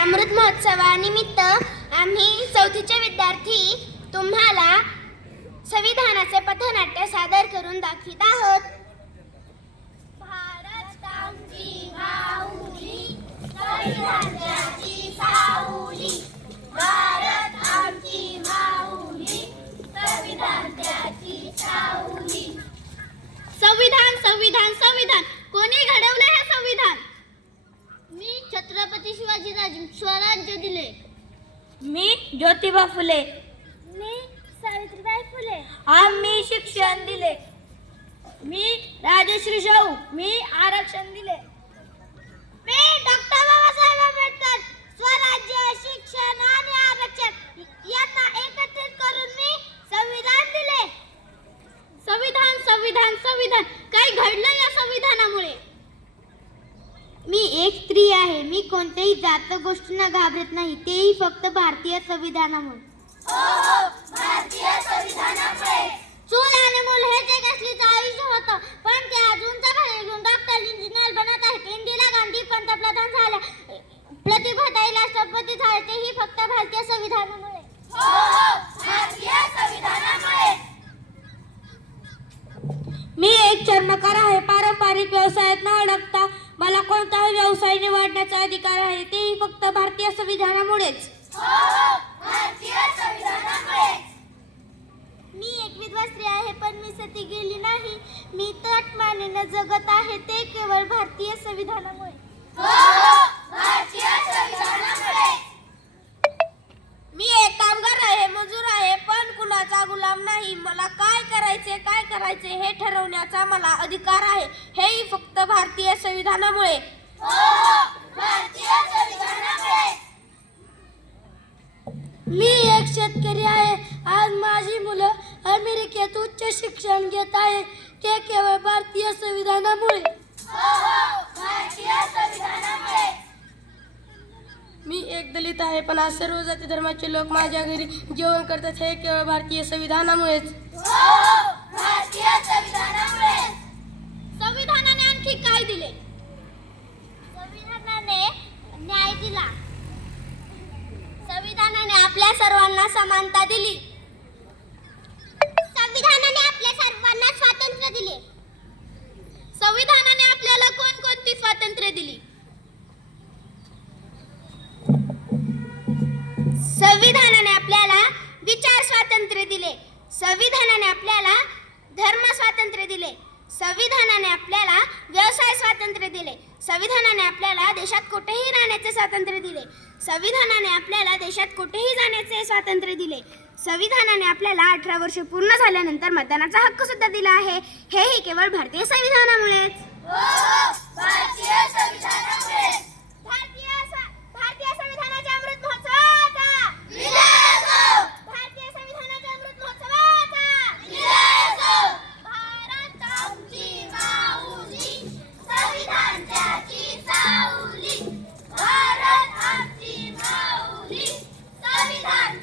अमृत महोत्सवानिमित्त आम्ही चौथीचे विद्यार्थी तुम्हाला संविधानाचे पथनाट्य सादर करून दाखवित आहोत. भारत आमची माऊली, संविधानाची सावली. भारत आमची माऊली, संविधानाची सावली. संविधान संविधान संविधान कोणी घडवले हे संविधान? मी छत्रपती शिवाजीराजे स्वराज्य दिले. मी ज्योतिबा फुले. मी सावित्रीबाई फुले. आम्ही शिक्षण दिले. मी राजश्री शाहू. मी आरक्षण दिले. मी डॉक्टर बाबासाहेब आंबेडकर. स्वराज्य, शिक्षण आणि आरक्षण यांना एकत्रित करून मी संविधान दिले. संविधान संविधान संविधान काय घडलं या संविधानामुळे? मी एक स्त्री आहे. मी कोणत्याही जात गोष्टींना घाबरत नाही, तेही फक्त भारतीय संविधानामुळे. भारतीय संविधानामुळे. चूल आणि मूल हे जे कसलीचं आयुष्य होतं, पण ते अजूनचा खाली घेऊन डॉक्टर, इंजिनियर बनत आहेत. इंदिरा गांधी पंतप्रधान झाल्या, प्रतिभाताई राष्ट्रपती झाले, तेही फक्त भारतीय संविधानामुळे. भारतीय संविधानामुळे. मी एक चर्मकार आहे. पारंपरिक व्यवसायात न अडकता मला कोणताही व्यवसाय निवडण्याचा अधिकार आहे, तेही फक्त भारतीय संविधानामुळेच. भारतीय संविधानामुळे. मी एक विधवा स्त्री आहे, पण मी सती गेली नाही. मी तटमानेनं जगत आहे, ते केवळ भारतीय संविधानामुळे. भारतीय संविधानामुळे. मी एक कामगार आहे, मजूर आहे, पण कुणाचा गुलाम नाही. मला काय करायचे हे ठरवण्याचा मला अधिकार आहे, हेही फक्त भारतीय संविधानामुळे. भारतीय संविधानामुळे. मी एक शेतकरी आहे. आज माझी मुलं अमेरिकेत उच्च शिक्षण घेत आहे, ते केवळ भारतीय संविधानामुळे. भारतीय संविधानामुळे. मी एक दलित आहे, पण आज सर्व जाती धर्माचे लोक माझ्या घरी जेवण करतात, हे केवळ भारतीय संविधानामुळेच. भारतीय संविधानामुळे. संविधानाने आणखी काय दिले? संविधानाने न्याय दिला. संविधानाने आपल्या सर्वांना समानता दिली. संविधानाने आपल्या सर्वांना स्वातंत्र्य दिले. संविधानाने आपल्याला कोणकोणती स्वातंत्र्य दिली? संविधानाने आपल्याला विचार स्वातंत्र्य दिले. संविधानाने आपल्याला धर्म स्वातंत्र्य दिले. संविधानाने आपल्याला व्यवसाय स्वातंत्र्य दिले. संविधानाने आपल्याला देशात कुठेही राहण्याचे स्वातंत्र्य दिले. संविधानाने आपल्याला देशात कुठेही जाण्याचे स्वातंत्र्य दिले. संविधानाने आपल्याला 18 वर्ष पूर्ण झाल्यानंतर मतदानाचा हक्क सुद्धा दिला आहे, हेही केवळ भारतीय संविधानामुळेच. भारतीय संविधानामुळे. भारतीय संविधानाच्या अमृत महोत्सवाचा विजय असो. भारतीय संविधानाच्या अमृत महोत्सवाचा विजय असो. भारत आमची माऊली, संविधान त्याची सावली. भारत आमची माऊली, संविधान